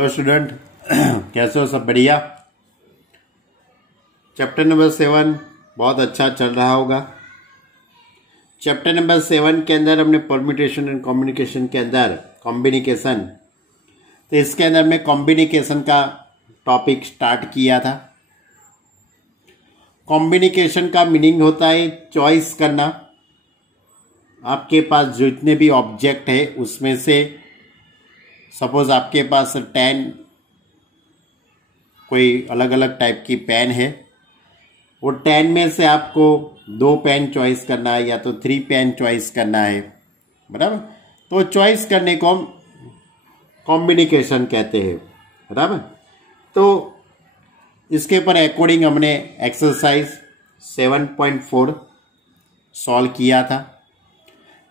Hello student, कैसे हो? सब बढ़िया। चैप्टर नंबर 7 बहुत अच्छा चल रहा होगा। चैप्टर नंबर 7 के अंदर हमने परम्यूटेशन एंड कॉम्बिनेशन के अंदर कॉम्बिनेशन, तो इसके अंदर हमने कॉम्बिनेशन का टॉपिक स्टार्ट किया था। कॉम्बिनेशन का मीनिंग होता है चॉइस करना। आपके पास जितने भी ऑब्जेक्ट है उसमें से सपोज आपके पास 10 कोई अलग अलग टाइप की पेन है, वो 10 में से आपको 2 पेन चॉइस करना है या तो 3 पेन चॉइस करना है, बराबर। तो चॉइस करने को हम कॉम्बिनेशन कहते हैं, बराबर। तो इसके ऊपर अकॉर्डिंग हमने एक्सरसाइज 7.4 सॉल्व किया था।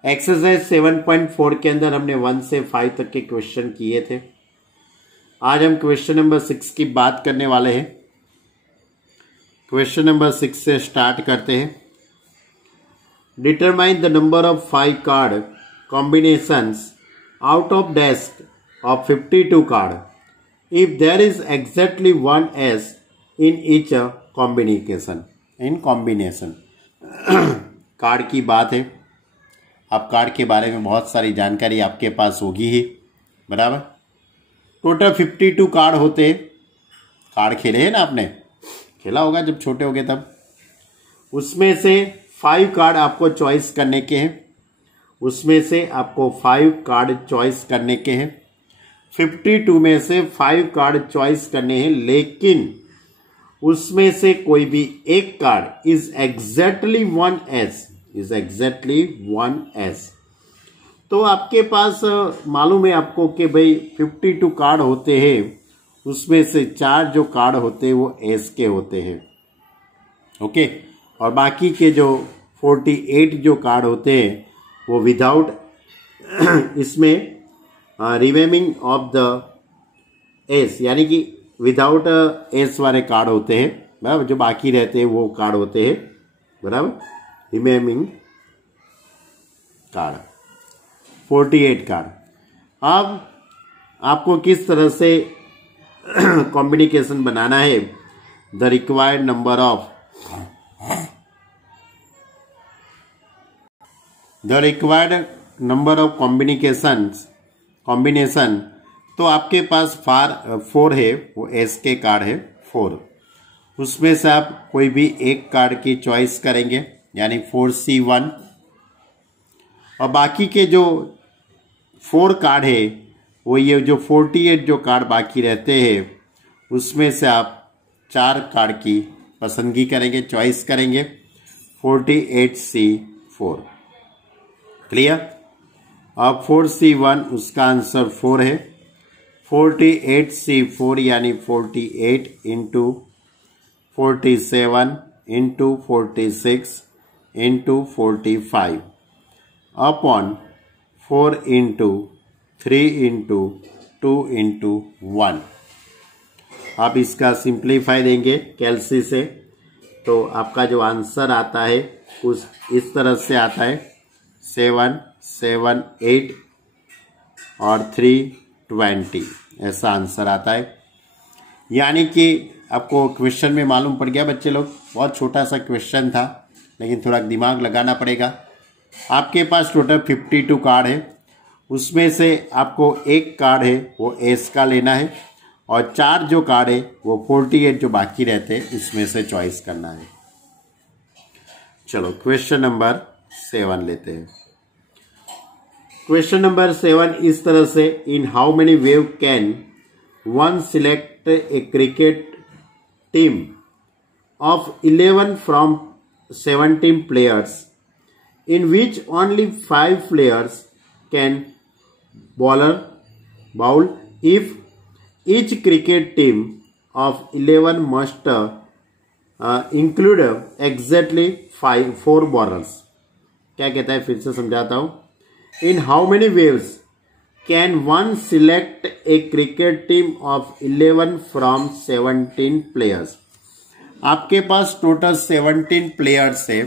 एक्सरसाइज 7.4 के अंदर हमने 1 से 5 तक के क्वेश्चन किए थे। आज हम क्वेश्चन नंबर 6 की बात करने वाले हैं। क्वेश्चन नंबर 6 से स्टार्ट करते हैं। Determine the number of 5 card combinations out of deck of 52 card if there is exactly 1 ace in each combination. Card की बात है। अब कार्ड के बारे में बहुत सारी जानकारी आपके पास होगी ही, बराबर। टोटल 52 कार्ड होते हैं। कार्ड खेले हैं ना, आपने खेला होगा जब छोटे होगे तब। उसमें से 5 कार्ड आपको चॉइस करने के हैं। 52 में से 5 कार्ड चॉइस करने हैं, लेकिन उसमें से कोई भी एक कार्ड इज एग्जैक्टली 1 एस। तो आपके पास मालूम है आपको कि भाई 52 कार्ड होते हैं, उसमें से 4 जो कार्ड होते हैं वो एस के होते हैं, ओके। और बाकी के जो 48 जो कार्ड होते हैं वो विदाउट इसमें रिमेनिंग ऑफ द एस, यानी कि विदाउट एस वाले कार्ड होते हैं, बराबर। जो बाकी रहते हैं वो कार्ड होते हैं, बराबर। Remaining card 48 card. अब आपको किस तरह से कॉम्बिनेशन बनाना है। The required number of combination. तो आपके पास 4 है, वो एस के कार्ड है 4। उसमें से आप कोई भी एक कार्ड की चॉइस करेंगे, यानी 4C1। और बाकी के जो 4 कार्ड है वो ये जो 48 जो कार्ड बाकी रहते हैं उसमें से आप 4 कार्ड की पसंदगी करेंगे, चॉइस करेंगे। 48C4 clear. अब 4C1 उसका आंसर 4 है। 48C4 यानी 48 into 47 into 46 into 45 upon 4 into 3 into 2 into 1। आप इसका सिंप्लीफाई देंगे कैलसी से, तो आपका जो आंसर आता है उस इस तरह से आता है 7 7 8 और 3 20, ऐसा आंसर आता है। यानी कि आपको क्वेश्चन में मालूम पड़ गया बच्चे लोग, बहुत छोटा सा क्वेश्चन था लेकिन थोड़ा दिमाग लगाना पड़ेगा। आपके पास टोटल 52 कार्ड है, उसमें से आपको एक कार्ड है वो एस का लेना है, और 4 जो कार्ड है वो 48 जो बाकी रहते हैं उसमें से चॉइस करना है। चलो क्वेश्चन नंबर 7 लेते हैं। क्वेश्चन नंबर 7 इस तरह से, इन how many wave can one select A cricket team of 11 from 17 players in which only 5 players can bowl if each cricket team of 11 must include exactly 4 bowlers। क्या कहता है, फिर से समझाता हूं। In how many waves can one select a cricket team of 11 from 17 players? आपके पास total 17 players है।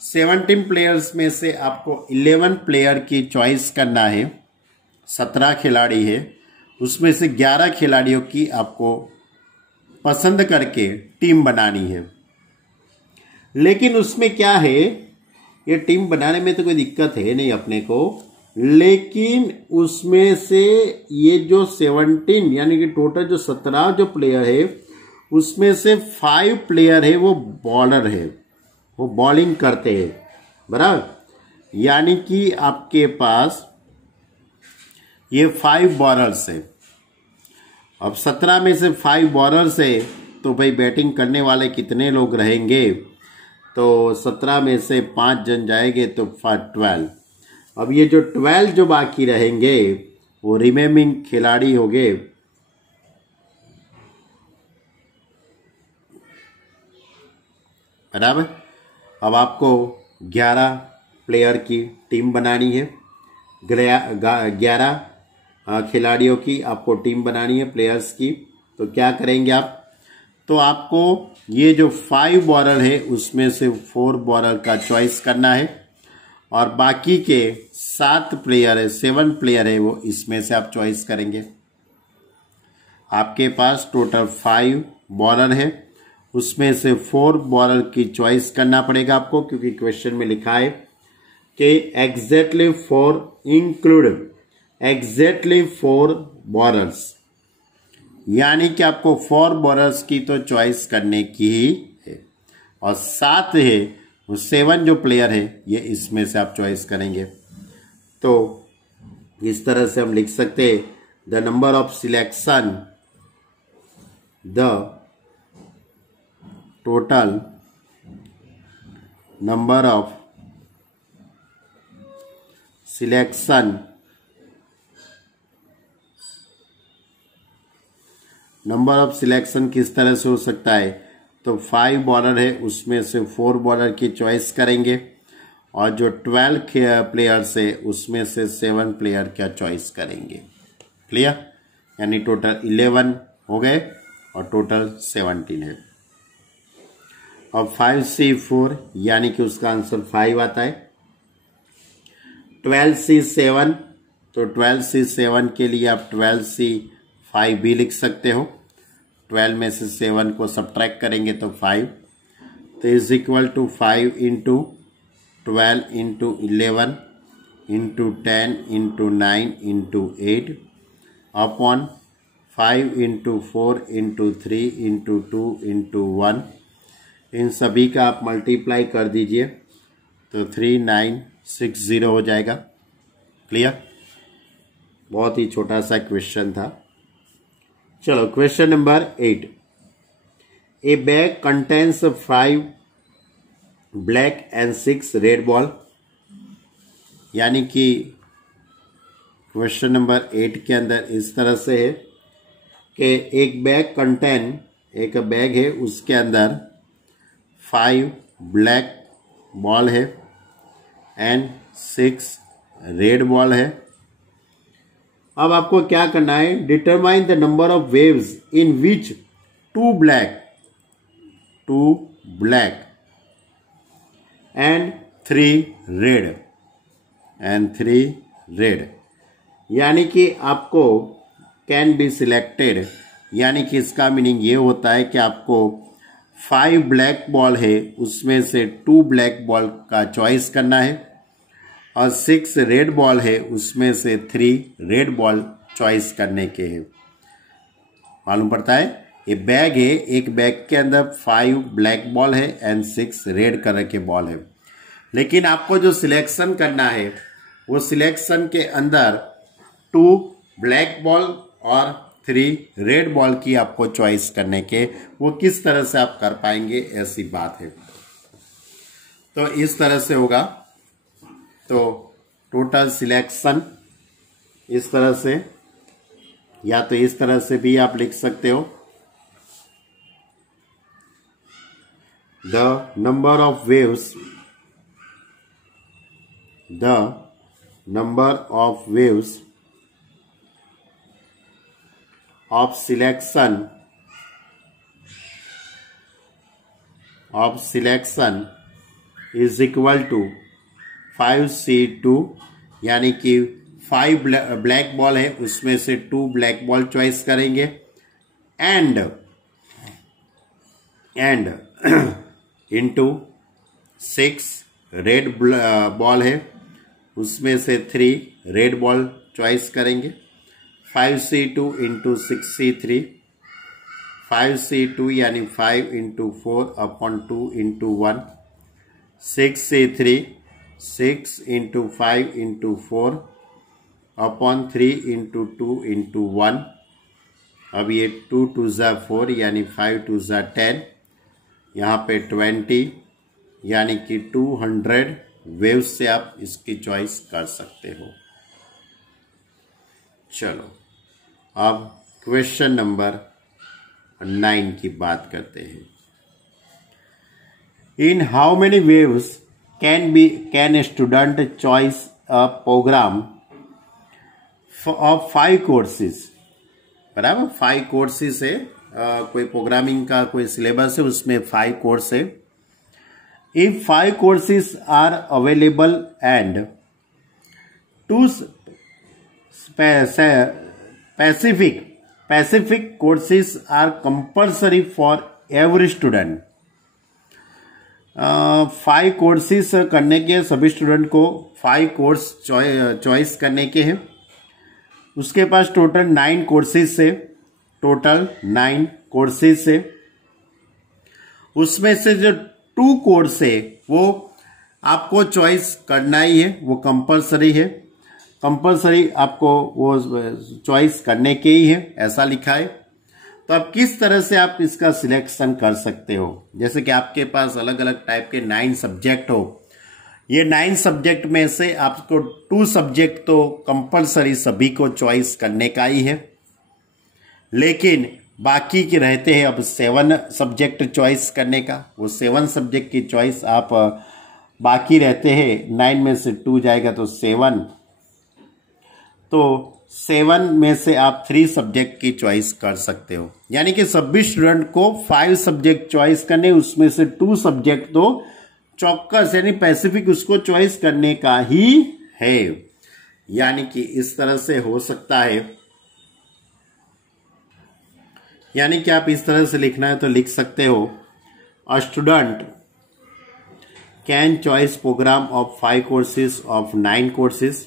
17 players में से आपको 11 प्लेयर की चॉइस करना है। 17 खिलाड़ी है उसमें से 11 खिलाड़ियों की आपको पसंद करके टीम बनानी है। लेकिन उसमें क्या है, ये टीम बनाने में तो कोई दिक्कत है नहीं अपने को, लेकिन उसमें से ये जो 17 यानी कि टोटल जो 17 जो प्लेयर है उसमें से 5 प्लेयर है वो बॉलर है, वो बॉलिंग करते हैं, बराबर। यानी कि आपके पास ये 5 बॉलर्स है। अब 17 में से 5 बॉलर्स है तो भाई बैटिंग करने वाले कितने लोग रहेंगे, तो 17 में से 5 जन जाएंगे तो 12। अब ये जो 12 जो बाकी रहेंगे वो रिमेनिंग खिलाड़ी हो गए, बराबर। अब आपको 11 प्लेयर की टीम बनानी है, 11 खिलाड़ियों की आपको टीम बनानी है, प्लेयर्स की। तो क्या करेंगे आप, तो आपको ये जो 5 बॉलर है उसमें से 4 बॉलर का चॉइस करना है और बाकी के 7 प्लेयर है, 7 प्लेयर है वो इसमें से आप चॉइस करेंगे। आपके पास टोटल 5 बॉलर है, उसमें से 4 बॉलर की चॉइस करना पड़ेगा आपको, क्योंकि क्वेश्चन में लिखा है कि एग्जैक्टली 4 बॉलर्स, यानी कि आपको 4 बॉलर्स की तो चॉइस करने की ही है और 7 है वो 7 जो प्लेयर है ये इसमें से आप चॉइस करेंगे। तो इस तरह से हम लिख सकते हैं the number of selection, the total number of selection, number of selection किस तरह से हो सकता है, तो 5 बॉलर है उसमें से 4 बॉलर की चॉइस करेंगे और जो 12 प्लेयर्स है उसमें से 7 प्लेयर का चॉइस करेंगे। क्लियर, यानी टोटल 11 हो गए और टोटल 17 है। अब 5C4 यानी कि उसका आंसर 5 आता है। 12C7, तो 12C7 के लिए आप 12C5 भी लिख सकते हो। 12 में से 7 को सब्ट्रैक्ट करेंगे तो 5, तो is equal to 5 into 12 into 11 into 10 into 9 into 8 upon 5 into 4 into 3 into 2 into 1। इन सभी का आप मल्टीप्लाई कर दीजिए तो 3960 हो जाएगा। क्लियर, बहुत ही छोटा सा क्वेश्चन था। चलो question number 8। A bag contains 5 black and 6 red ball, यानी कि क्वेश्चन नंबर 8 के अंदर इस तरह से है कि एक बैग है उसके अंदर 5 ब्लैक बॉल है एंड 6 रेड बॉल है। अब आपको क्या करना है, determine the number of waves in which 2 black and 3 red, यानी कि आपको कैन बी सिलेक्टेड, यानी कि इसका मीनिंग ये होता है कि आपको 5 ब्लैक बॉल है उसमें से 2 ब्लैक बॉल का चॉइस करना है और 6 रेड बॉल है उसमें से 3 रेड बॉल चॉइस करने के हैं। मालूम पड़ता है, ये बैग है, एक बैग के अंदर 5 ब्लैक बॉल है एंड 6 रेड कलर के बॉल है, लेकिन आपको जो सिलेक्शन करना है वो सिलेक्शन के अंदर 2 ब्लैक बॉल और 3 रेड बॉल की आपको चॉइस करने के, वो किस तरह से आप कर पाएंगे ऐसी बात है। तो इस तरह से होगा, तो टोटल सिलेक्शन इस तरह से, या तो इस तरह से भी आप लिख सकते हो, the number of waves of selection is equal to 5C2, यानी कि 5 ब्लैक बॉल है, उसमें से 2 ब्लैक बॉल चॉइस करेंगे एंड इंटू 6 रेड बॉल है, उसमें से 3 रेड बॉल चॉइस करेंगे। 5C2 इंटू 6C3, 5C2 यानी 5 into 4 upon 2 into 1, 6C3 6 into 5 into 4 upon 3 into 2 into 1। अब ये 2 2 ज़ा 4 यानी 5 2 ज़ा 10, यहाँ पे 20 यानी कि 200 वेव्स से आप इसकी चॉइस कर सकते हो। चलो अब क्वेश्चन नंबर 9 की बात करते हैं। In how many ways can a student choice a program of 5 courses. बराबर 5 कोर्सेज है, कोई प्रोग्रामिंग का कोई सिलेबस है, उसमें 5 कोर्स है। If 5 courses are available and 2 specific courses are compulsory for every student। 5 courses करने के, सभी स्टूडेंट को 5 कोर्स चॉइस करने के हैं। उसके पास टोटल 9 कोर्सेज से, टोटल 9 कोर्सेज से उसमें से जो 2 कोर्स है वो आपको चॉइस करना ही है, वो कंपलसरी है। कंपलसरी आपको वो चॉइस करने के ही है, ऐसा लिखा है। तो अब किस तरह से आप इसका सिलेक्शन कर सकते हो, जैसे कि आपके पास अलग अलग टाइप के 9 सब्जेक्ट हो, ये 9 सब्जेक्ट में से आपको 2 सब्जेक्ट तो कंपलसरी सभी को चॉइस करने का ही है, लेकिन बाकी के रहते हैं अब 7 सब्जेक्ट चॉइस करने का। वो 7 सब्जेक्ट की चॉइस आप बाकी रहते हैं, 9 में से 2 जाएगा तो 7, तो 7 में से आप 3 सब्जेक्ट की चॉइस कर सकते हो। यानी कि सभी स्टूडेंट को 5 सब्जेक्ट चॉइस करने, उसमें से 2 सब्जेक्ट तो चौकस यानी पैसिफिक उसको चॉइस करने का ही है। यानी कि इस तरह से हो सकता है, यानी कि आप इस तरह से लिखना है तो लिख सकते हो, a student can choice program of 5 courses of 9 courses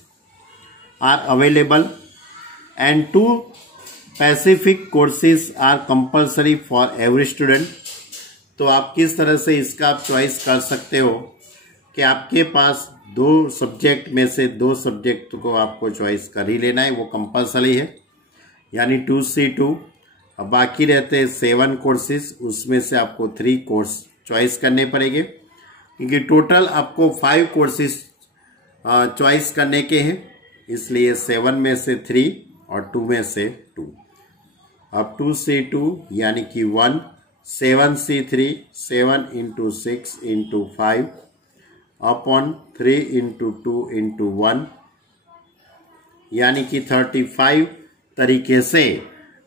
are available and 2 specific courses are compulsory for every student। तो आप किस तरह से इसका आप चॉइस कर सकते हो कि आपके पास 2 सब्जेक्ट में से 2 सब्जेक्ट को आपको चॉइस कर ही लेना है, वो कंपलसरी है, यानी 2C2। अब बाकी रहते हैं 7 कोर्सेज, उसमें से आपको 3 कोर्स चॉइस करने पड़ेंगे, क्योंकि टोटल आपको 5 कोर्सेज चॉइस करने के हैं, इसलिए 7 में से 3 और 2 में से 2। अब 2C2 यानी कि 1, 7C3 7 into 6 into 5 upon 3 into 2 into 1, यानी कि 35 तरीके से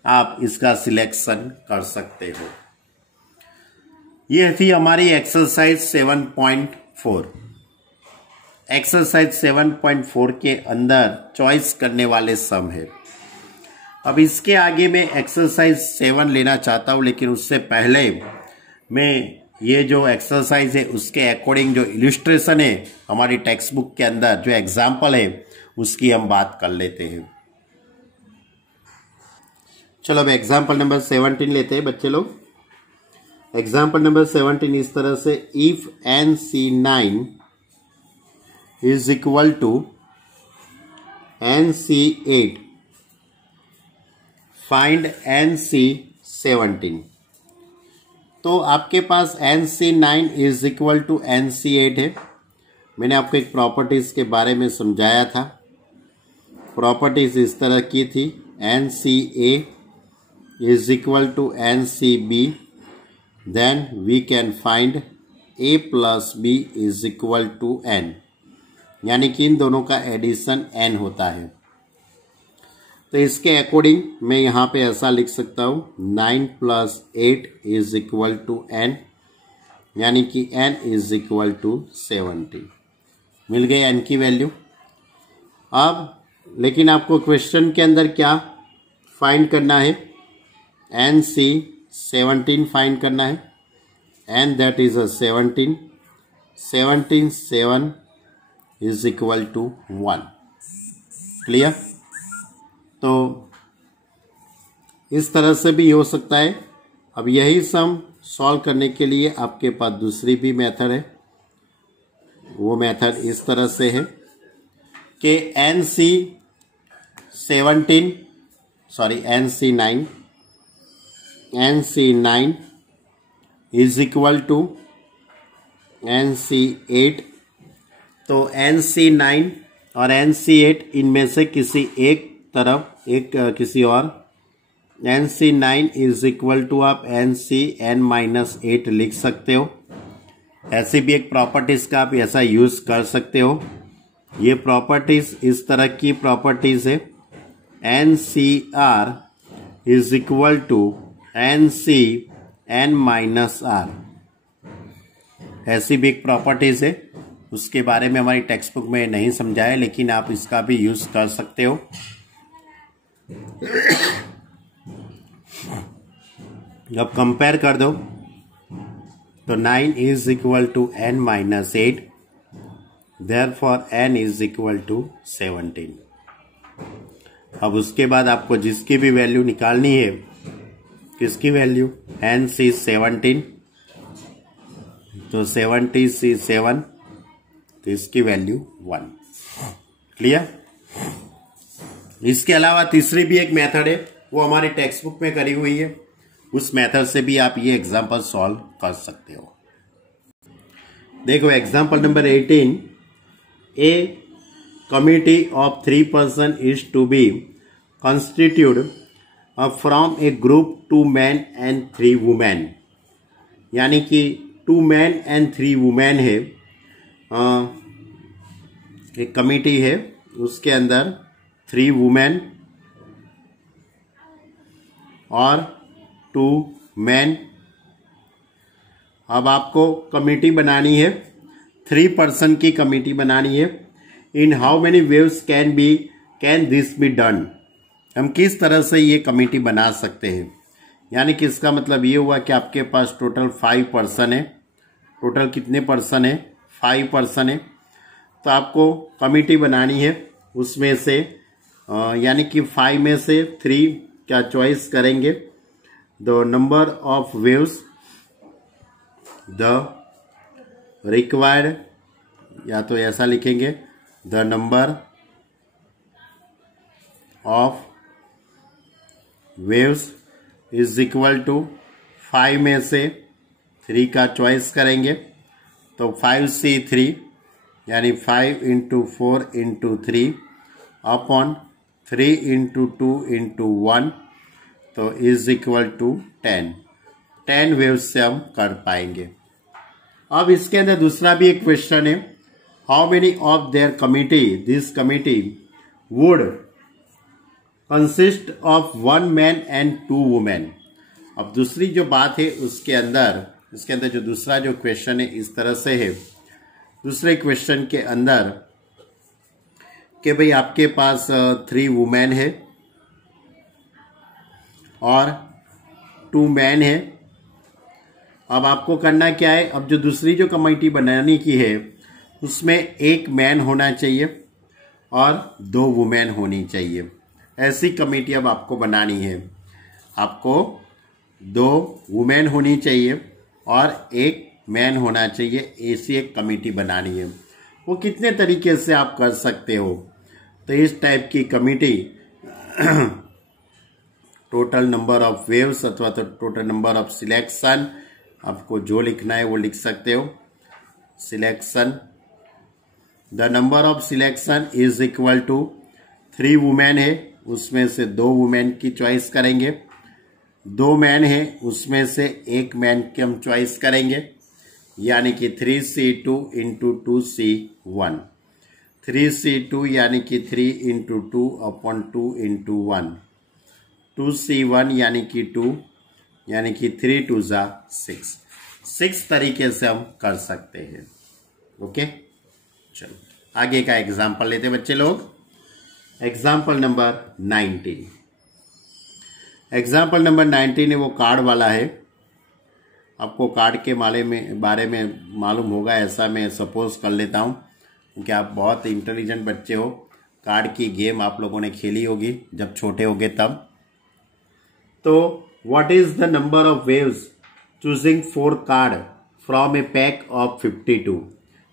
आप इसका सिलेक्शन कर सकते हो। यह थी हमारी एक्सरसाइज 7.4। एक्सरसाइज 7.4 के अंदर चॉइस करने वाले सम है। अब इसके आगे मैं एक्सरसाइज 7 लेना चाहता हूं, लेकिन उससे पहले मैं ये जो एक्सरसाइज है उसके अकॉर्डिंग जो इलिस्ट्रेशन है हमारी टेक्स्ट बुक के अंदर, जो एग्जाम्पल है उसकी हम बात कर लेते हैं। चलो अब एग्जाम्पल नंबर 17 लेते हैं बच्चे लोग। एग्जाम्पल नंबर 17 इस तरह से, if NC9 is equal to NC8, find NC17। तो आपके पास NC9 is equal to NC8 है। मैंने आपको एक प्रॉपर्टीज के बारे में समझाया था। प्रॉपर्टीज इस तरह की थी, NCA is equal to NCB, then we can find A plus B is equal to N, यानी कि इन दोनों का एडिशन n होता है। तो इसके अकॉर्डिंग मैं यहाँ पे ऐसा लिख सकता हूँ, 9 + 8 इज इक्वल टू n, यानी कि n इज इक्वल टू 70। मिल गई n की वैल्यू। अब लेकिन आपको क्वेश्चन के अंदर क्या फाइंड करना है, NC 17 फाइंड करना है, and that is a 17 7 is equal to 1। Clear? तो इस तरह से भी हो सकता है। अब यही सम सॉल्व करने के लिए आपके पास दूसरी भी मेथड है। वो मेथड इस तरह से है कि NC 9 is equal to NC 8। तो NC 9 और NC 8 इनमें से किसी एक तरफ किसी और NC 9 इज इक्वल टू आप NC n-8 लिख सकते हो। ऐसी भी एक प्रॉपर्टीज का आप ऐसा यूज कर सकते हो। ये प्रॉपर्टीज इस तरह की प्रॉपर्टीज है, NCR is equal to NC n-R। ऐसी भी एक प्रॉपर्टीज है, उसके बारे में हमारी टेक्स्ट बुक में नहीं समझाया, लेकिन आप इसका भी यूज कर सकते हो। अब कंपेयर कर दो तो 9 is equal to n-8, therefore n is equal to 17। अब उसके बाद आपको जिसकी भी वैल्यू निकालनी है, किसकी वैल्यू, NC 17, तो 77, तो इसकी वैल्यू 1। क्लियर? इसके अलावा तीसरी भी एक मेथड है, वो हमारी टेक्स्ट बुक में करी हुई है। उस मेथड से भी आप ये एग्जांपल सॉल्व कर सकते हो। देखो example number 18, a committee of 3 person is to be constituted from a group 2 men and 3 women। यानी कि 2 men and 3 women है, एक कमिटी है, उसके अंदर 3 women और 2 men। अब आपको कमिटी बनानी है, 3 पर्सन की कमिटी बनानी है। इन how many ways can this be done. हम किस तरह से ये कमिटी बना सकते हैं, यानी कि इसका मतलब ये हुआ कि आपके पास टोटल 5 पर्सन है। टोटल कितने पर्सन है, 5 पर्सन है। तो आपको कमिटी बनानी है, उसमें से यानी कि 5 में से 3 क्या चॉइस करेंगे, the number of ways, the required, या तो ऐसा लिखेंगे the number of ways is equal to 5 में से 3 का चॉइस करेंगे, तो 5C3 यानी 5 into 4 into 3 upon 3 into 2 into 1, तो इज इक्वल टू 10 वेव्स से हम कर पाएंगे। अब इसके अंदर दूसरा भी एक क्वेश्चन है, how many of their committee, this committee would consist of 1 man and 2 women। अब दूसरी जो बात है उसके अंदर जो दूसरा जो क्वेश्चन है इस तरह से है, दूसरे क्वेश्चन के अंदर कि भाई आपके पास 3 वुमेन है और 2 मैन है। अब आपको करना क्या है, अब जो दूसरी जो कमेटी बनाने की है उसमें 1 मैन होना चाहिए और 2 वुमेन होनी चाहिए। ऐसी कमेटी अब आपको बनानी है, आपको 2 वुमेन होनी चाहिए और 1 मैन होना चाहिए, ऐसी एक कमेटी बनानी है। वो कितने तरीके से आप कर सकते हो, तो इस टाइप की committee total number of waves अथवा तो टोटल नंबर ऑफ सिलेक्शन, आपको जो लिखना है वो लिख सकते हो। Selection, the number of selection is equal to 3 women है, उसमें से 2 वुमेन की चॉइस करेंगे, 2 मैन है, उसमें से 1 मैन की हम चॉइस करेंगे, यानी कि 3C2 इंटू 2C1, 3C2 यानी कि 3 इंटू 2 अपॉन 2 इंटू 1, 2C1 यानी कि 2, यानी कि 3 2 जा 6 तरीके से हम कर सकते हैं। ओके, चलो आगे का एग्जाम्पल लेते बच्चे लोग। Example number 19। एग्जाम्पल नंबर 19 है वो कार्ड वाला है। आपको कार्ड के बारे में मालूम होगा ऐसा मैं सपोज कर लेता हूँ, क्योंकि आप बहुत इंटेलिजेंट बच्चे हो। कार्ड की गेम आप लोगों ने खेली होगी जब छोटे होगे तब। तो what is the number of waves choosing 4 card from A pack of 52,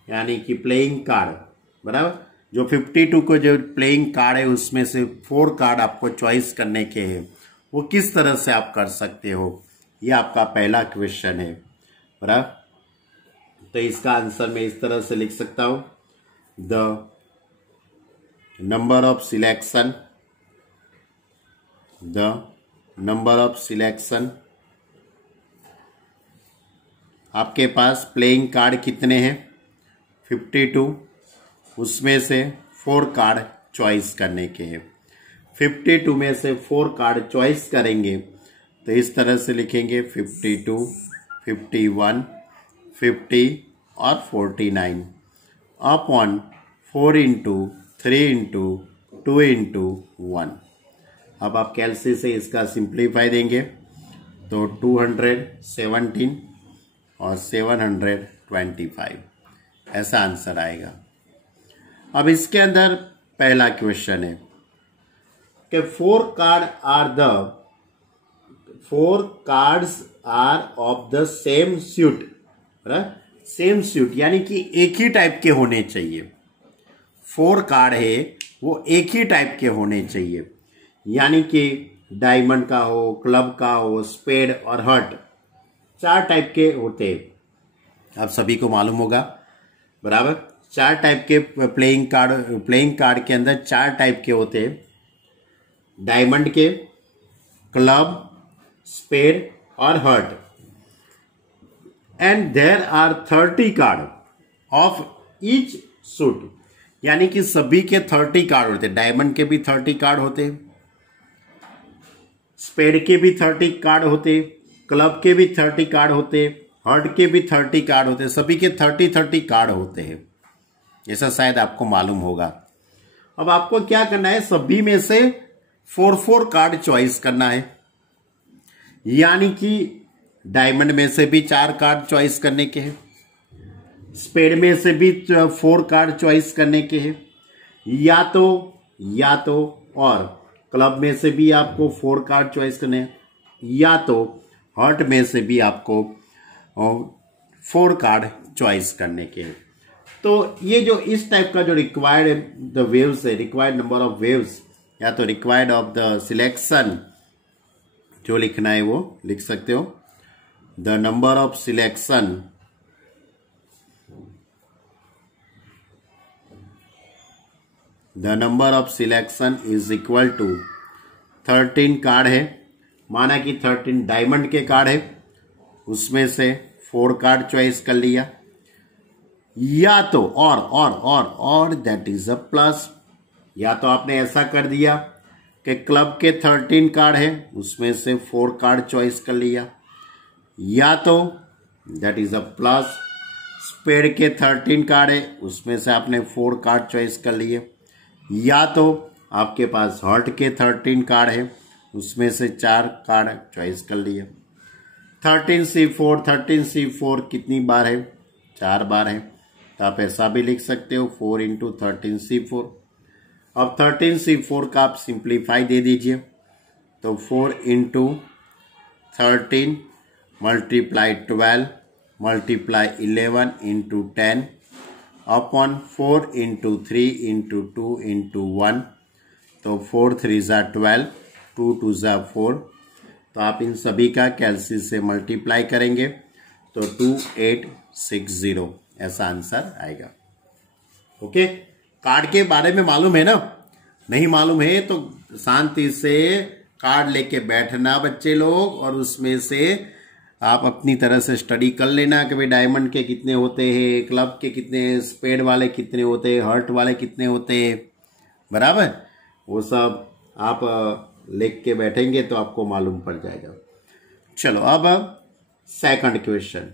यानी कि प्लेइंग कार्ड, बराबर। जो 52 को जो प्लेइंग कार्ड है उसमें से 4 कार्ड आपको चॉइस करने के हैं, वो किस तरह से आप कर सकते हो, ये आपका पहला क्वेश्चन है, बराबर। तो इसका आंसर मैं इस तरह से लिख सकता हूं, the number of selection, the number of selection, आपके पास प्लेइंग कार्ड कितने हैं 52, उसमें से 4 कार्ड चॉइस करने के हैं। 52 में से 4 कार्ड चॉइस करेंगे तो इस तरह से लिखेंगे 52, 51, 50 और 49 अपॉन 4 इंटू 3 इंटू 2 इंटू 1। अब आप कैलसी से इसका सिंप्लीफाई देंगे तो 217 और 725 ऐसा आंसर आएगा। अब इसके अंदर पहला क्वेश्चन है कि 4 cards are of the same suit, same suit यानी कि एक ही टाइप के होने चाहिए। 4 कार्ड है वो एक ही टाइप के होने चाहिए, यानी कि डायमंड का हो, क्लब का हो, स्पेड और हर्ट 4 टाइप के होते हैं। आप सभी को मालूम होगा, बराबर। 4 टाइप के प्लेइंग कार्ड के अंदर 4 टाइप के होते हैं, डायमंड के, क्लब, स्पेड और heart. And there are 30 card of each suit, यानी कि सभी के 30 कार्ड होते हैं। डायमंड के भी 30 कार्ड होते हैं, स्पेड के भी 30 कार्ड होते, क्लब के भी 30 कार्ड होते, हर्ट के भी 30 कार्ड होते, सभी के 30 कार्ड होते हैं। ऐसा शायद आपको मालूम होगा। अब आपको क्या करना है, सभी में से 4 कार्ड चॉइस करना है, यानी कि डायमंड में से भी 4 कार्ड चॉइस करने के हैं, स्पेड में से भी 4 कार्ड चॉइस करने के हैं, या तो और क्लब में से भी आपको 4 कार्ड चॉइस करने हैं, या तो हर्ट में से भी आपको 4 कार्ड चॉइस करने के हैं। तो ये जो इस टाइप का जो रिक्वायर्ड द वेव्स है, रिक्वायर्ड नंबर ऑफ वेव्स या तो रिक्वायर्ड ऑफ द सिलेक्शन जो लिखना है वो लिख सकते हो। The number of selection is equal to 13 card है, माना कि 13 डायमंड के कार्ड है, उसमें से 4 कार्ड चॉइस कर लिया, या तो और दैट इज अ प्लस, या तो आपने ऐसा कर दिया कि क्लब के 13 कार्ड है उसमें से 4 कार्ड चॉइस कर लिया, या तो that is a plus spade के 13 कार्ड है उसमें से आपने 4 कार्ड चॉइस कर लिए, या तो आपके पास हर्ट के 13 कार्ड है उसमें से 4 कार्ड चॉइस कर लिए। 13C4 कितनी बार है, 4 बार है, तो आप ऐसा भी लिख सकते हो 4 इंटू 13C4। अब 13C4 का आप सिंप्लीफाई दे दीजिए तो 4 into 13 multiply 12 multiply 11 into 10 upon 4 into 3 into 2 into 1, तो 4 3 ज़ा 12, 2 2 ज़ा 4। तो आप इन सभी का कैलसी से मल्टीप्लाई करेंगे तो 2860 ऐसा आंसर आएगा। ओके, कार्ड के बारे में मालूम है ना? नहीं मालूम है तो शांति से कार्ड लेके बैठना बच्चे लोग, और उसमें से आप अपनी तरह से स्टडी कर लेना कि भाई डायमंड के कितने होते हैं, क्लब के कितने, स्पेड वाले कितने होते हैं, हर्ट वाले कितने होते हैं, बराबर। वो सब आप लिख के बैठेंगे तो आपको मालूम पड़ जाएगा। चलो अब सेकंड क्वेश्चन।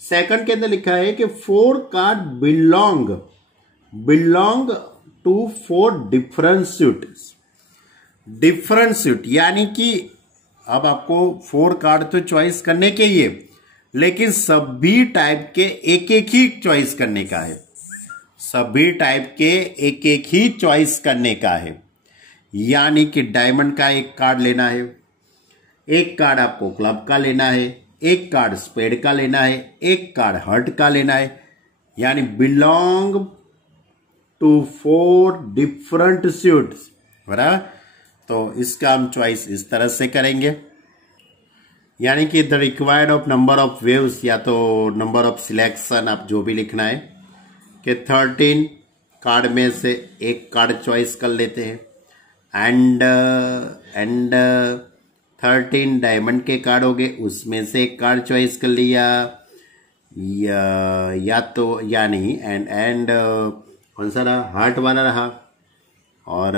सेकंड के अंदर लिखा है कि 4 card belong to 4 different suits. Different suit यानी कि अब आपको 4 कार्ड तो चॉइस करने के ही है, लेकिन सभी टाइप के एक एक ही चॉइस करने का है। सभी टाइप के एक एक ही चॉइस करने का है। यानी कि डायमंड का एक कार्ड लेना है, एक कार्ड आपको क्लब का लेना है, एक कार्ड स्पेड का लेना है, एक कार्ड हर्ट का लेना है। यानी बिलोंग टू 4 डिफरेंट सूट्स, बराबर। तो इसका हम चॉइस इस तरह से करेंगे, यानी कि the required of number of waves या तो नंबर ऑफ सिलेक्शन आप जो भी लिखना है कि 13 कार्ड में से एक कार्ड चॉइस कर लेते हैं एंड 13 डायमंड के कार्ड हो गए, उसमें से एक कार्ड चॉइस कर लिया या तो यानी एंड कौन सा रहा, हार्ट वाला रहा और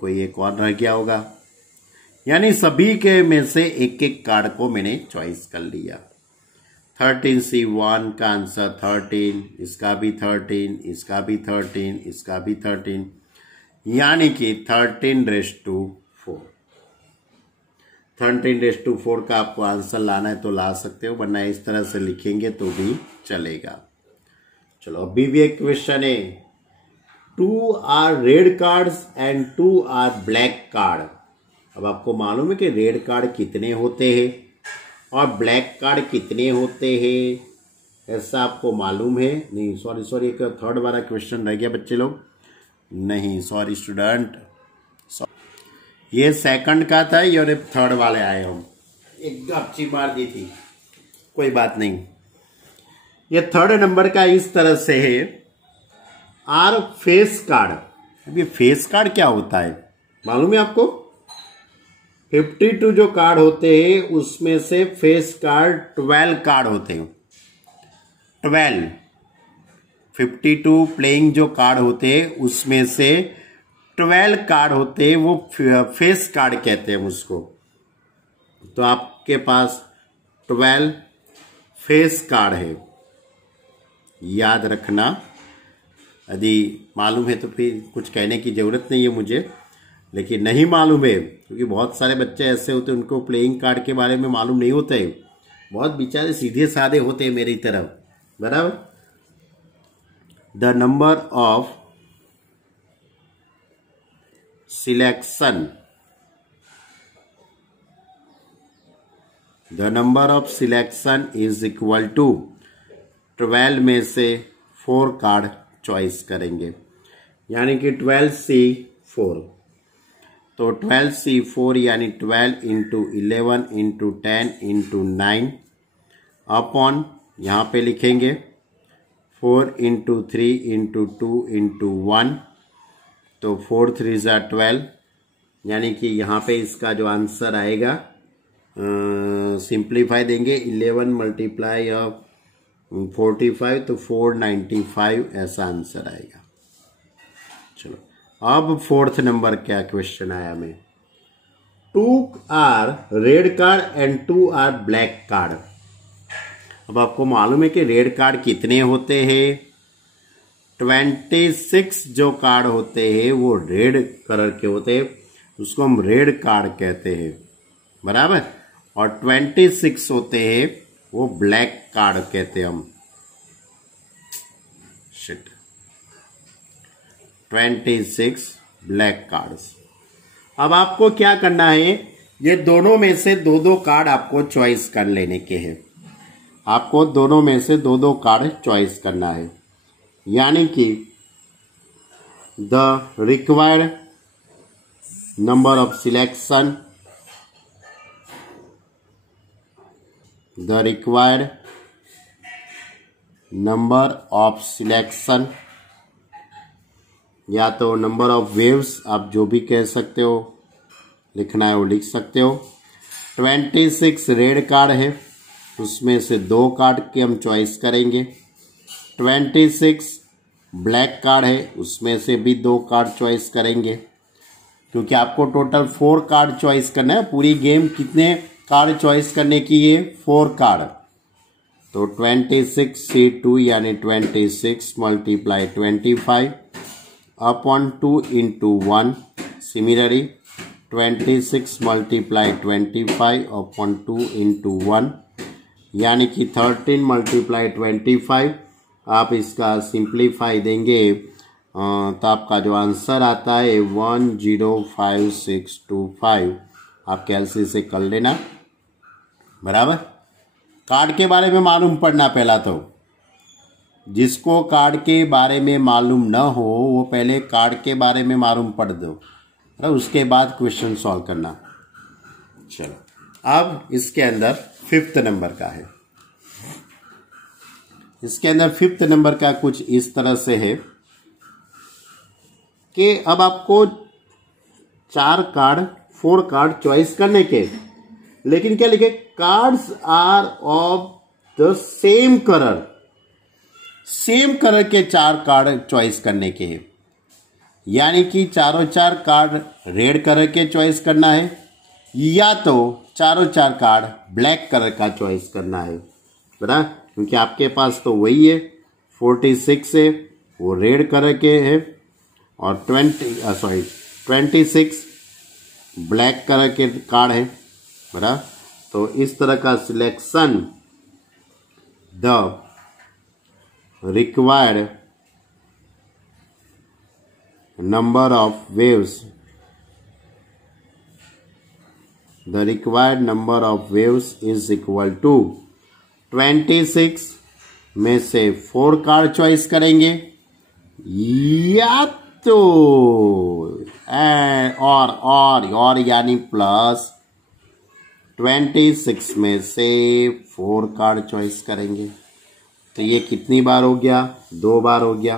कोई एक और रह गया होगा। यानी सभी के में से एक एक कार्ड को मैंने चॉइस कर लिया। 13C1 का आंसर 13, इसका भी 13, इसका भी 13, इसका भी 13, यानी कि 13⁴। 13⁴ का आपको आंसर लाना है तो ला सकते हो, वरना इस तरह से लिखेंगे तो भी चलेगा। चलो अभी भी एक क्वेश्चन है, 2 are red cards and 2 are black card. अब आपको मालूम है कि रेड कार्ड कितने होते हैं और ब्लैक कार्ड कितने होते हैं, ऐसा आपको मालूम है? नहीं सॉरी एक थर्ड वाला क्वेश्चन रह गया बच्चे लोग, नहीं सॉरी स्टूडेंट, ये सेकंड का था और थर्ड वाले आए हम, एक गपची मार दी थी, कोई बात नहीं। ये थर्ड नंबर का इस तरह से है, आर फेस कार्ड। अब ये फेस कार्ड क्या होता है मालूम है आपको? 52 जो कार्ड होते हैं उसमें से फेस कार्ड 12 कार्ड होते हैं। 12 52 प्लेइंग जो कार्ड होते हैं उसमें से 12 कार्ड होते हैं, वो फेस कार्ड कहते हैं उसको। तो आपके पास 12 फेस कार्ड है, याद रखना। यदि मालूम है तो फिर कुछ कहने की जरूरत नहीं है मुझे, लेकिन नहीं मालूम है क्योंकि बहुत सारे बच्चे ऐसे होते हैं उनको प्लेइंग कार्ड के बारे में मालूम नहीं होता है, बहुत बेचारे सीधे साधे होते हैं मेरी तरफ, बराबर। The number of selection, the number of selection is equal to 12 में से 4 कार्ड चॉइस करेंगे, यानी कि 12C4। तो 12C4 यानी 12 इंटू 11 इंटू 10 इंटू 9 अपॉन यहाँ पे लिखेंगे 4 इंटू 3 इंटू 2 इंटू 1, तो 4 3 ज़ा 12, यानी कि यहाँ पे इसका जो आंसर आएगा सिंप्लीफाई देंगे, 11 मल्टीप्लाई 45 तो 495 ऐसा आंसर आएगा। चलो अब फोर्थ नंबर क्या क्वेश्चन आया में, 2 are red card and 2 are black card. अब आपको मालूम है कि रेड कार्ड कितने होते हैं, 26 जो कार्ड होते हैं वो रेड कलर के होते हैं, उसको हम रेड कार्ड कहते हैं, बराबर। और 26 होते हैं वो ब्लैक कार्ड कहते हैं हम, शिट, 26 ब्लैक कार्ड्स। अब आपको क्या करना है, ये दोनों में से 2-2 कार्ड आपको चॉइस कर लेने के हैं, आपको दोनों में से 2-2 कार्ड चॉइस करना है, यानी कि the required number of selection, the required number of selection या तो नंबर ऑफ वेव्स आप जो भी कह सकते हो, लिखना है वो लिख सकते हो। 26 रेड कार्ड है, उसमें से 2 कार्ड के हम चॉइस करेंगे। 26 ब्लैक कार्ड है, उसमें से भी 2 कार्ड चॉइस करेंगे, क्योंकि आपको टोटल 4 कार्ड चॉइस करना है। पूरी गेम कितने कार्ड चॉइस करने की है, 4 कार्ड। तो 26C2 यानी 26 multiply 25 upon 2 into 1. Similarly 26 multiply 25 upon 2 into 1, यानी कि 13 multiply 25. आप इसका सिंप्लीफाई देंगे तो आपका जो आंसर आता है 105625. आप कैलसी से कर लेना. बराबर. कार्ड के बारे में मालूम पड़ना पहला. तो जिसको कार्ड के बारे में मालूम न हो वो पहले कार्ड के बारे में मालूम पढ़ दो, उसके बाद क्वेश्चन सॉल्व करना. चलो अब इसके अंदर 5th नंबर का है. इसके अंदर 5th नंबर का कुछ इस तरह से है कि अब आपको 4 कार्ड चॉइस करने के, लेकिन क्या लिखे, cards are of the same colour. Same colour के 4 कार्ड चॉइस करने के हैं, यानी कि चारों 4 कार्ड रेड कलर के चॉइस करना है या तो चारों 4 कार्ड ब्लैक कलर का चॉइस करना है. बराबर. क्योंकि आपके पास तो वही है 46 है वो रेड कलर के है और 26 ब्लैक कलर के कार्ड है. बराबर. तो इस तरह का selection the required number of waves, the required number of waves is equal to 26 में से 4 कार्ड चॉइस करेंगे या तो और यानी प्लस 26 में से 4 कार्ड चॉइस करेंगे. तो ये कितनी बार हो गया, 2 बार हो गया.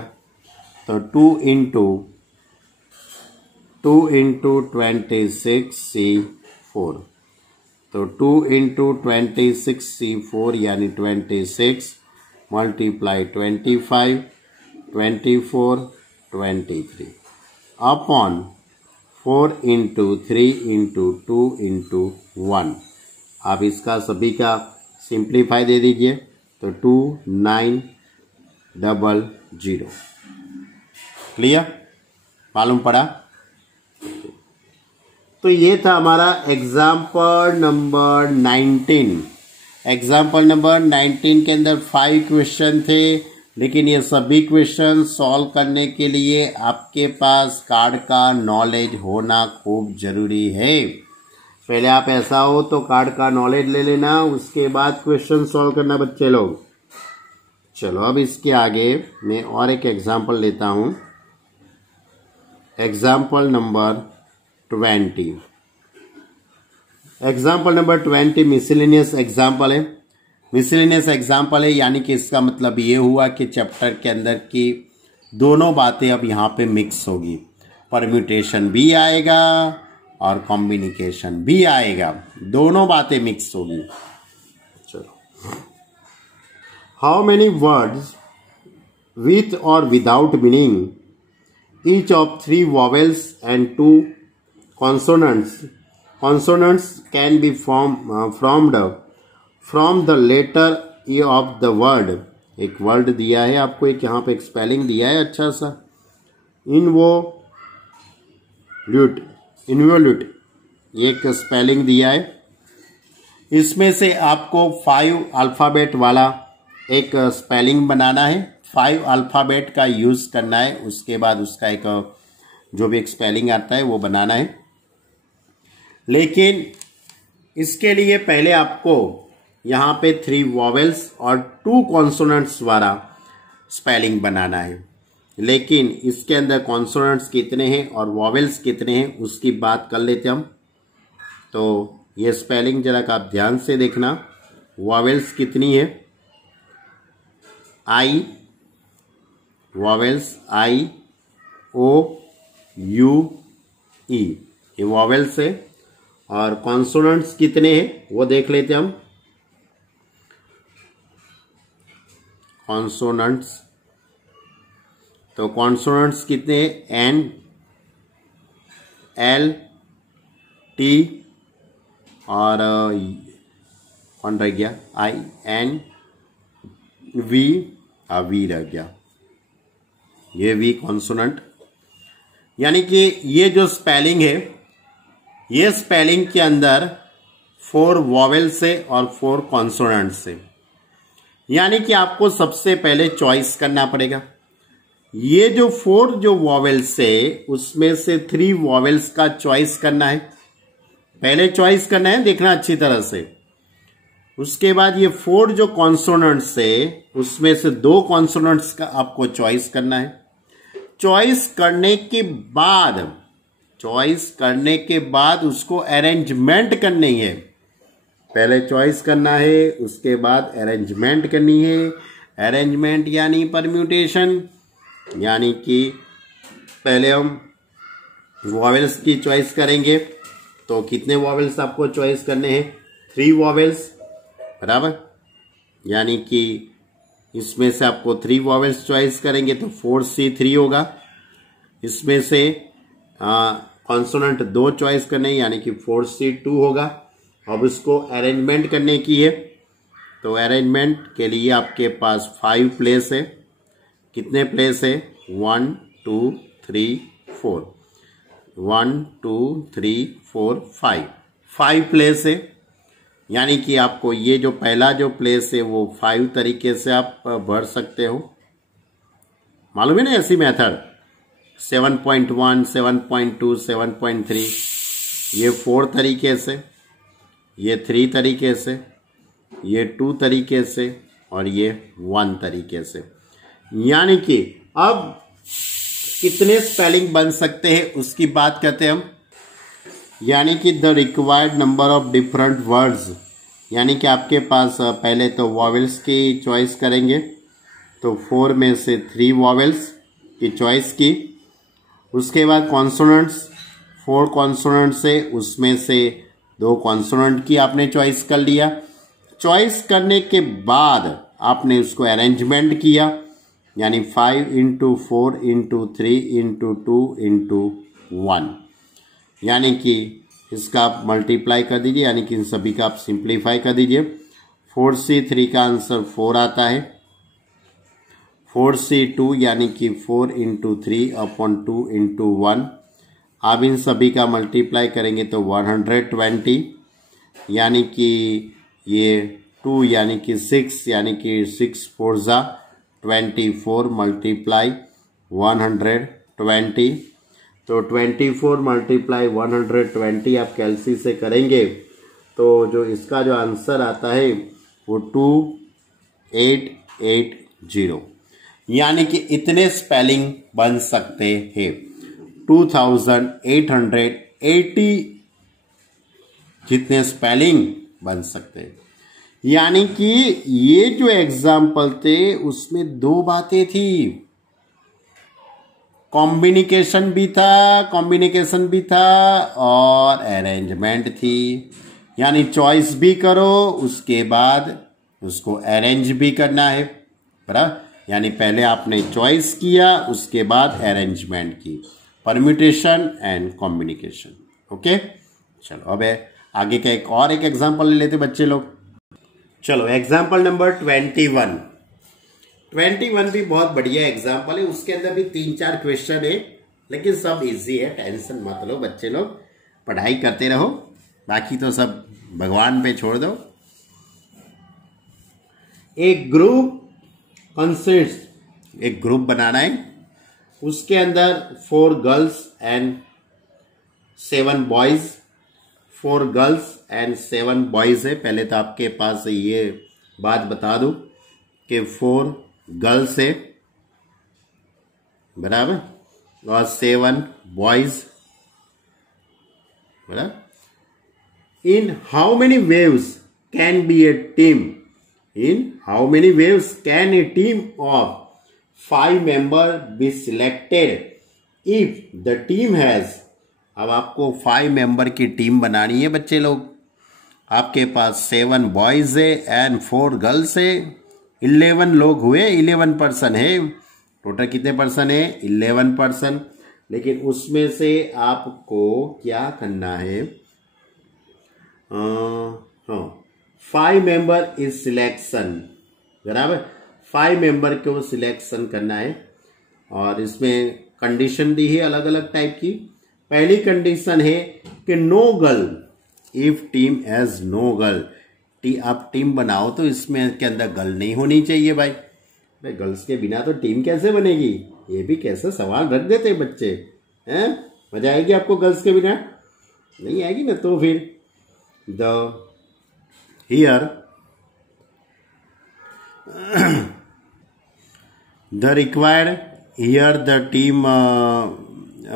तो 2 into 26 C4. तो 2 into 26 C4 यानी 26 multiply 25 24 23 upon 4 into 3 into 2 into 1. आप इसका सभी का सिंप्लीफाई दे दीजिए. तो 2900. क्लियर, मालूम पड़ा. तो ये था हमारा एग्जाम्पल नंबर 19. एग्जाम्पल नंबर 19 के अंदर 5 क्वेश्चन थे, लेकिन ये सभी क्वेश्चन सॉल्व करने के लिए आपके पास कार्ड का नॉलेज होना खूब जरूरी है. पहले आप ऐसा हो तो कार्ड का नॉलेज ले लेना, उसके बाद क्वेश्चन सॉल्व करना बच्चे लोग. चलो अब इसके आगे मैं और एक एग्जाम्पल लेता हूं. Example number 20. Example number 20 miscellaneous example है. मिसलेनियस एग्जाम्पल है यानी कि इसका मतलब ये हुआ कि चैप्टर के अंदर की दोनों बातें अब यहाँ पे मिक्स होगी. परम्यूटेशन भी आएगा और कॉम्बिनिकेशन भी आएगा, दोनों बातें मिक्स होगी. चलो. हाउ मेनी वर्ड्स विथ और without meaning each of 3 vowels and 2 consonants. Consonants can be formed from the letter E of the word. एक वर्ड दिया है आपको, एक यहाँ पे एक स्पेलिंग दिया है अच्छा सा, इन्वोल्यूट, एक स्पेलिंग दिया है. इसमें से आपको 5 अल्फाबेट वाला एक स्पेलिंग बनाना है. 5 अल्फाबेट का यूज करना है, उसके बाद उसका एक जो भी एक स्पेलिंग आता है वो बनाना है. लेकिन इसके लिए पहले आपको यहाँ पे 3 वॉवेल्स और 2 कॉन्सोनेंट्स वाला स्पेलिंग बनाना है. लेकिन इसके अंदर कॉन्सोनेंट्स कितने हैं और वॉवेल्स कितने हैं उसकी बात कर लेते हम. तो ये स्पेलिंग जरा आप ध्यान से देखना. वॉवेल्स कितनी है, I, vowels I O U E, ये वॉवेल्स है. और कॉन्सोनेंट्स कितने हैं वो देख लेते हम. कॉन्सोनेंट्स, तो कॉन्सोनेंट्स कितने हैं, N L T और कौन रह गया, I N V, V रह गया. ये वी कॉन्सोनेंट. यानी कि ये जो स्पेलिंग है, ये स्पेलिंग के अंदर 4 वॉवेल से और 4 कॉन्सोनेंट से, यानी कि आपको सबसे पहले चॉइस करना पड़ेगा। ये जो 4 जो वॉवेल्स है उसमें से 3 वॉवेल्स का चॉइस करना है, पहले चॉइस करना है, देखना अच्छी तरह से। उसके बाद ये 4 जो कॉन्सोनेंट्स है उसमें से 2 कॉन्सोनेंट्स का आपको चॉइस करना है। चॉइस करने के बाद उसको अरेंजमेंट करनी है। पहले चॉइस करना है, उसके बाद अरेंजमेंट करनी है। अरेंजमेंट यानी परम्यूटेशन, यानी कि पहले हम वॉवेल्स की चॉइस करेंगे। तो कितने वॉवेल्स आपको चॉइस करने हैं? 3 वॉवेल्स, बराबर। यानी कि इसमें से आपको 3 वॉवेल्स चॉइस करेंगे तो 4C3 होगा। इसमें से कॉन्सोनेंट 2 चॉइस करने, यानी कि 4C2 होगा। अब इसको अरेंजमेंट करने की है, तो अरेंजमेंट के लिए आपके पास 5 प्लेस है। कितने प्लेस है? 1 2 3 4, 1 2 3 4 5 प्लेस है। यानी कि आपको ये जो पहला जो प्लेस है वो 5 तरीके से आप भर सकते हो। मालूम है ना ऐसी मेथड? 7.1, 7.2, 7.3, ये 4 तरीके से, ये 3 तरीके से, ये 2 तरीके से और ये 1 तरीके से। यानी कि अब कितने स्पेलिंग बन सकते हैं उसकी बात करते हैं हम। यानी कि the required number of different words, यानी कि आपके पास पहले तो वॉवेल्स की चॉइस करेंगे, तो 4 में से 3 वॉवेल्स की चॉइस की। उसके बाद कॉन्सोनेंट्स, 4 कॉन्सोनेंट से उसमें से 2 कॉन्सोनेंट की आपने चॉइस कर लिया। चॉइस करने के बाद आपने उसको अरेंजमेंट किया, यानी 5 × 4 × 3 × 2 × 1, यानी कि इसका आप मल्टीप्लाई कर दीजिए, यानी कि इन सभी का आप सिंप्लीफाई कर दीजिए। 4C3 का आंसर 4 आता है। 4C2 यानी कि 4 × 3/2 × 1, आप इन सभी का मल्टीप्लाई करेंगे तो 120, यानी कि ये 2 यानी कि 6, यानी कि 6 4 ज़ा 24 मल्टीप्लाई 120, तो 24 मल्टीप्लाई 120 आप कैलसी से करेंगे तो जो इसका जो आंसर आता है वो 2880, यानी कि इतने स्पेलिंग बन सकते हैं। 2880 जितने स्पेलिंग बन सकते हैं। यानी कि ये जो एग्जाम्पल थे उसमें 2 बातें थी, कॉम्बिनेशन भी था और अरेंजमेंट थी। यानी चॉइस भी करो, उसके बाद उसको अरेंज भी करना है, बराबर। यानी पहले आपने चॉइस किया, उसके बाद अरेंजमेंट की, परम्यूटेशन एंड कॉम्बिनेशन। ओके, चलो अब आगे का एक एग्जांपल ले लेते बच्चे लोग। चलो एग्जांपल नंबर 21 भी बहुत बढ़िया एग्जाम्पल है। उसके अंदर भी 3-4 क्वेश्चन है, लेकिन सब इजी है, टेंशन मत लो बच्चे लोग, पढ़ाई करते रहो, बाकी तो सब भगवान पे छोड़ दो। एक ग्रुप बनाना है, उसके अंदर 4 girls and 7 boys, 4 girls and 7 boys है। पहले तो आपके पास ये बात बता दूं कि 4 गर्ल्स है, बराबर, और 7 बॉयज, बराबर। In how many waves can be a team? In how many waves can a team of 5 members be selected if the team has? अब आपको 5 मेंबर की टीम बनानी है बच्चे लोग। आपके पास 7 बॉयज है एंड 4 गर्ल्स है, 11 लोग हुए, 11 पर्सन है। टोटल कितने पर्सन है? 11 पर्सन। लेकिन उसमें से आपको क्या करना है? 5 मेंबर इज सिलेक्शन, बराबर, 5 मेंबर को सिलेक्शन करना है। और इसमें कंडीशन दी है अलग अलग टाइप की। पहली कंडीशन है कि no girl, if team has no girl, आप टीम बनाओ तो इसमें के अंदर गर्ल नहीं होनी चाहिए भाई। गर्ल्स के बिना तो टीम कैसे बनेगी? ये भी कैसे सवाल रख देते बच्चे हैं। मजा आएगी आपको गर्ल्स के बिना? नहीं आएगी ना। तो फिर the here the required here the team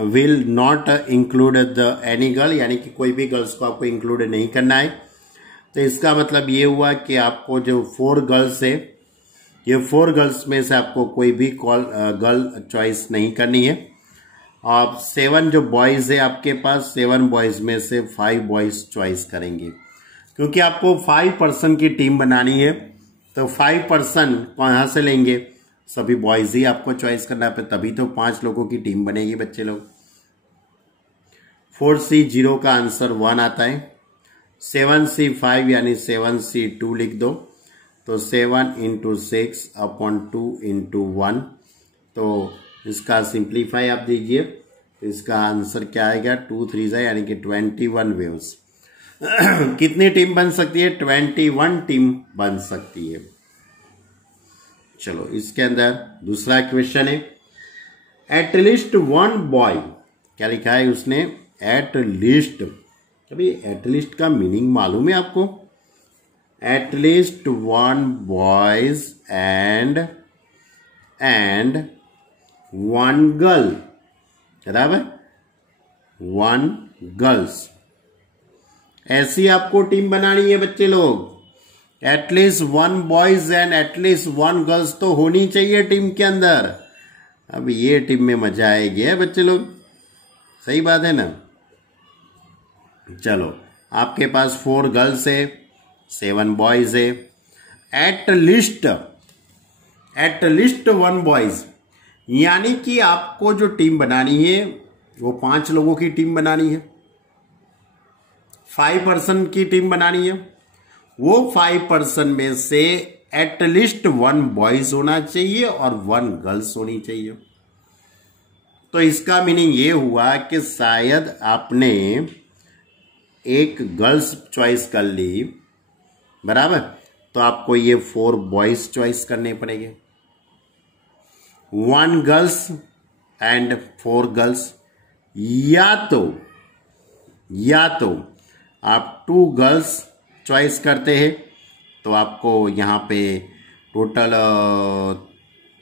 will not include the any girl, यानी कि कोई भी गर्ल्स को आपको इंक्लूड नहीं करना है। तो इसका मतलब ये हुआ कि आपको जो 4 गर्ल्स है, ये 4 गर्ल्स में से आपको कोई भी गर्ल चॉइस नहीं करनी है। आप 7 जो बॉयज है आपके पास, 7 बॉयज में से 5 बॉयज चॉइस करेंगे, क्योंकि आपको 5 पर्सन की टीम बनानी है। तो 5 पर्सन कहाँ से लेंगे? सभी बॉयज ही आपको चॉइस करना पे, तभी तो 5 लोगों की टीम बनेगी बच्चे लोग। 4C0 का आंसर 1 आता है। 7C5 यानी 7C2 लिख दो, तो 7 × 6 अपॉन 2 × 1। तो इसका सिंप्लीफाई आप दीजिए, तो इसका आंसर क्या आएगा? 2 3 यानी कि 21 वेव्स। कितनी टीम बन सकती है? 21 टीम बन सकती है। चलो इसके अंदर दूसरा क्वेश्चन है, एटलीस्ट 1 बॉय। क्या लिखा है उसने? एटलीस्ट। अभी एटलीस्ट का मीनिंग मालूम है आपको? एटलीस्ट 1 बॉयज एंड 1 गर्ल, बराबर 1 गर्ल्स। ऐसी आपको टीम बनानी है बच्चे लोग। At least 1 boys and at least 1 girls तो होनी चाहिए टीम के अंदर। अब ये टीम में मजा आएगी है बच्चे लोग, सही बात है ना। चलो आपके पास 4 गर्ल्स है, 7 बॉयज है। एटलीस्ट 1 बॉयज, यानी कि आपको जो टीम बनानी है वो 5 लोगों की टीम बनानी है, 5 पर्सन की टीम बनानी है। वो 5 पर्सन में से एटलीस्ट 1 बॉयज होना चाहिए और 1 गर्ल्स होनी चाहिए। तो इसका मीनिंग ये हुआ कि शायद आपने एक गर्ल्स चॉइस कर ली, बराबर, तो आपको ये 4 बॉयज चॉइस करने पड़ेंगे। 1 गर्ल्स एंड 4 गर्ल्स, या तो आप 2 गर्ल्स चॉइस करते हैं, तो आपको यहाँ पे टोटल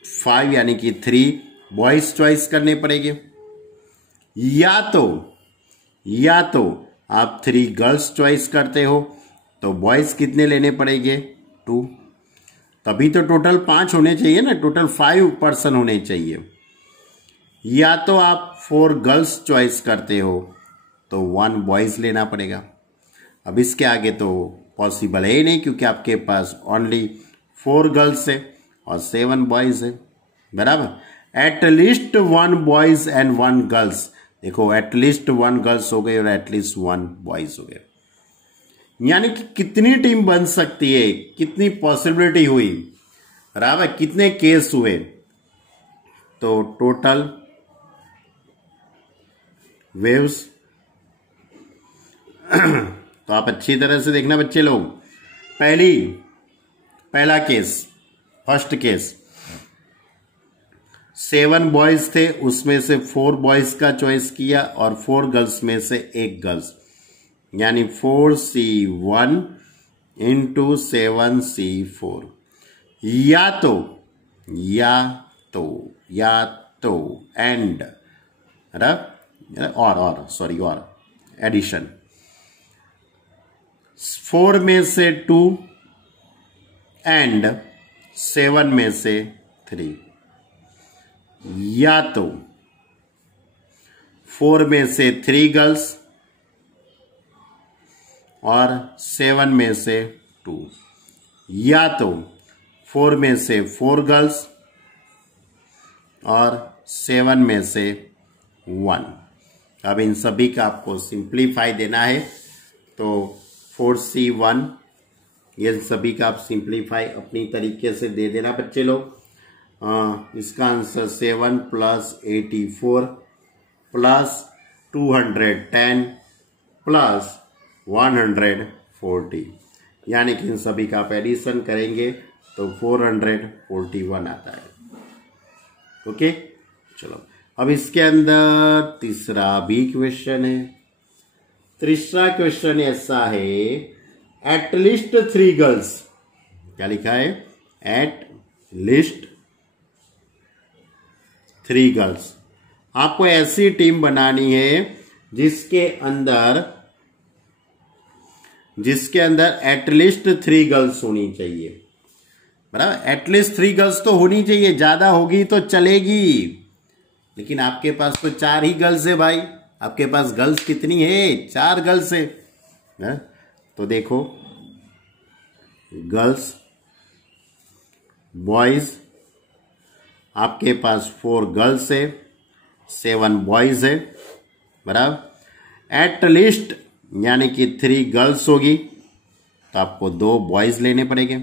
5 यानी कि 3 बॉयज चॉइस करने पड़ेंगे। या तो आप 3 गर्ल्स चॉइस करते हो, तो बॉयज कितने लेने पड़ेंगे? 2। तभी तो टोटल 5 होने चाहिए ना, टोटल 5 पर्सन होने चाहिए। या तो आप 4 गर्ल्स चॉइस करते हो, तो 1 बॉयज लेना पड़ेगा। अब इसके आगे तो पॉसिबल है ही नहीं, क्योंकि आपके पास ओनली 4 गर्ल्स है और 7 बॉयज है, बराबर। एटलीस्ट 1 बॉयज एंड 1 गर्ल्स, देखो एटलीस्ट 1 गर्ल्स हो गए और एटलीस्ट 1 बॉयज हो गए। यानी कि कितनी टीम बन सकती है, कितनी पॉसिबिलिटी हुई, बराबर, कितने केस हुए। तो टोटल वेव्स तो आप अच्छी तरह से देखना बच्चे लोग। पहला केस, फर्स्ट केस, 7 बॉयज थे, उसमें से 4 बॉयज का चॉइस किया और 4 गर्ल्स में से 1 गर्ल्स, यानी 4C1 × 7C4। या तो एंड और एडिशन, 4 में से 2 एंड 7 में से 3। या तो 4 में से 3 गर्ल्स और 7 में से 2, या तो 4 में से 4 गर्ल्स और 7 में से 1। अब इन सभी का आपको सिंप्लीफाई देना है, तो 4C1, ये सभी का आप सिंप्लीफाई अपनी तरीके से दे देना बच्चे लोग। इसका आंसर 7 प्लस 84 प्लस 210 प्लस 140, यानी कि इन सभी का आप एडिशन करेंगे तो 441 आता है। ओके, चलो अब इसके अंदर तीसरा भी क्वेश्चन है। तीसरा क्वेश्चन ऐसा है, एट लिस्ट 3 गर्ल्स, क्या लिखा है, एट लिस्ट 3 गर्ल्स। आपको ऐसी टीम बनानी है जिसके अंदर एटलीस्ट 3 गर्ल्स होनी चाहिए, बराबर। एटलीस्ट 3 गर्ल्स तो होनी चाहिए, ज्यादा होगी तो चलेगी, लेकिन आपके पास तो 4 ही गर्ल्स है भाई। आपके पास गर्ल्स कितनी है, 4 गर्ल्स है, तो देखो गर्ल्स बॉयज, आपके पास 4 गर्ल्स है, 7 बॉयज है, बराबर। एट लिस्ट यानी कि 3 गर्ल्स होगी तो आपको 2 बॉयज लेने पड़ेंगे,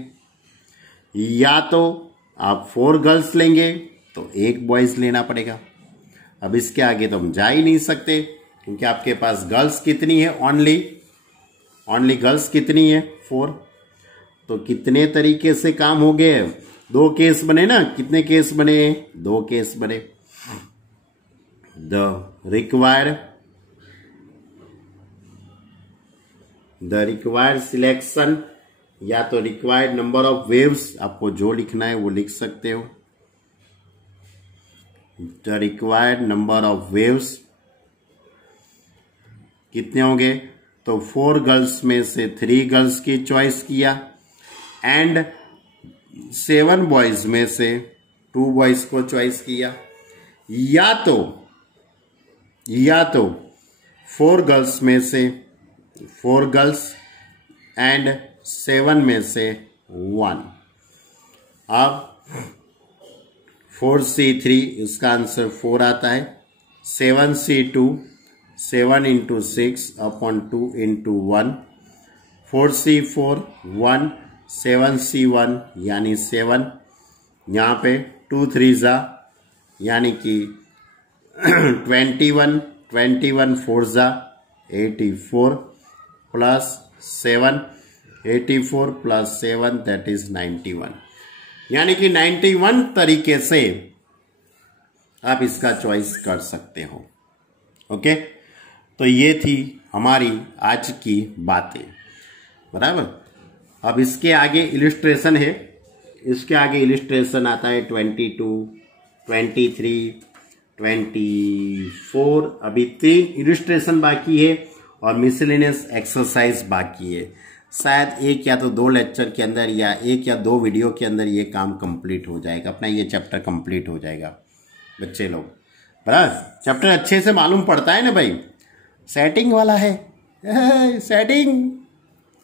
या तो आप 4 गर्ल्स लेंगे तो 1 बॉयज लेना पड़ेगा। अब इसके आगे तो हम जा ही नहीं सकते, क्योंकि आपके पास गर्ल्स कितनी है, ओनली गर्ल्स कितनी है, 4। तो कितने तरीके से काम हो गए, 2 केस बने ना, कितने केस बने, 2 केस बने। द रिक्वायर्ड सिलेक्शन, या तो रिक्वायर्ड नंबर ऑफ वेव्स, आपको जो लिखना है वो लिख सकते हो। The required number of waves कितने होंगे, तो 4 गर्ल्स में से 3 गर्ल्स की चॉइस किया, एंड 7 बॉयज में से 2 बॉयज को चॉइस किया, या तो 4 गर्ल्स में से 4 गर्ल्स एंड 7 में से 1। अब 4C3, इसका आंसर 4 आता है। 7C2, 7 into 6 upon 2 into 1। 4C4, 1। 7C1 यानी 7, यहाँ पे 2 3 यानी कि 21, 21 4 84 प्लस 7, 84 प्लस 7 दैट इज 91, यानी कि 91 तरीके से आप इसका चॉइस कर सकते हो। ओके, तो ये थी हमारी आज की बातें, बराबर। अब इसके आगे इलिस्ट्रेशन है, इसके आगे इलिस्ट्रेशन आता है 22, 23, 24। अभी 3 इलिस्ट्रेशन बाकी है और मिसलेनियस एक्सरसाइज बाकी है। शायद 1 या तो 2 लेक्चर के अंदर या 1 या 2 वीडियो के अंदर ये काम कंप्लीट हो जाएगा, अपना ये चैप्टर कंप्लीट हो जाएगा बच्चे लोग, बराबर। चैप्टर अच्छे से मालूम पड़ता है ना भाई, सेटिंग वाला है, सेटिंग,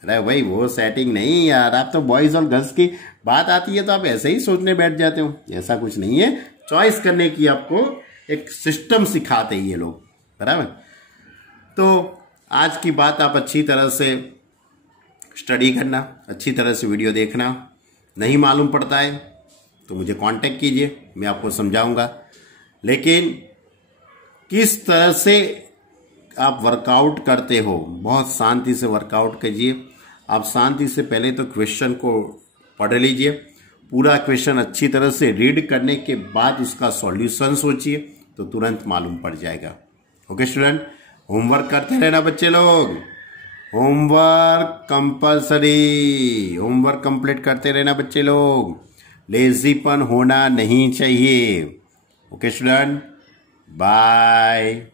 अरे भाई वो सेटिंग नहीं यार, आप तो बॉयज और गर्ल्स की बात आती है तो आप ऐसे ही सोचने बैठ जाते हो, ऐसा कुछ नहीं है। चॉइस करने की आपको एक सिस्टम सिखाते हैं ये लोग, बराबर। तो आज की बात आप अच्छी तरह से स्टडी करना, अच्छी तरह से वीडियो देखना। नहीं मालूम पड़ता है तो मुझे कांटेक्ट कीजिए, मैं आपको समझाऊंगा। लेकिन किस तरह से आप वर्कआउट करते हो, बहुत शांति से वर्कआउट कीजिए। आप शांति से पहले तो क्वेश्चन को पढ़ लीजिए, पूरा क्वेश्चन अच्छी तरह से रीड करने के बाद उसका सॉल्यूशन सोचिए तो तुरंत मालूम पड़ जाएगा। ओके स्टूडेंट, होमवर्क करते रहना बच्चे लोग, होमवर्क कंपलसरी, होमवर्क कंप्लीट करते रहना बच्चे लोग, लेजीपन होना नहीं चाहिए। Okay student, bye.